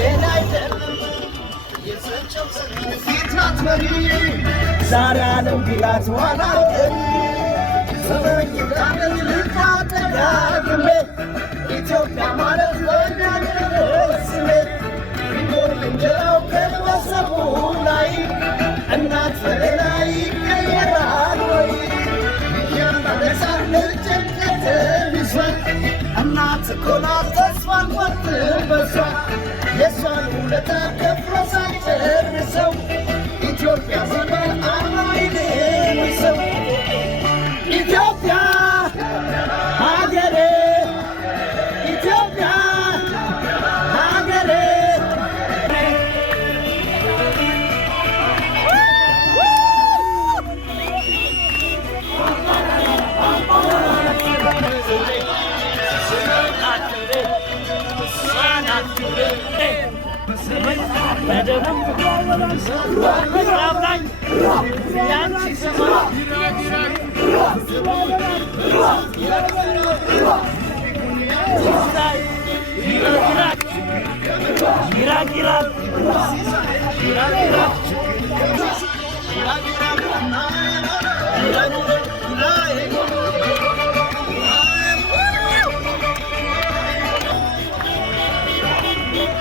ሌላ አይደለም የሰጨው ፊታት መሪ ዛሬ ዓለም ቢላት ዋላ ሰበኝ ዳንል ልታጠጋግሜ ኢትዮጵያ ማለት ወዳደረስሜ ቢኖር እንጀራው ከመሰቡ ላይ እናት በላይ ይቀየራል ወይ ያንባለሳል ጭንቀትን ይዟል እናት እኮ ናት ተስፋን ቆርጥበሷ የሷን ውለታ ከፍሎ ሳይጨርሰው ኢትዮጵያ ዘመን አናይልን ሰው ኢትዮጵያ ሀገሬ ኢትዮጵያ ሀገሬ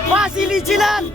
ፋሲል ይችላል።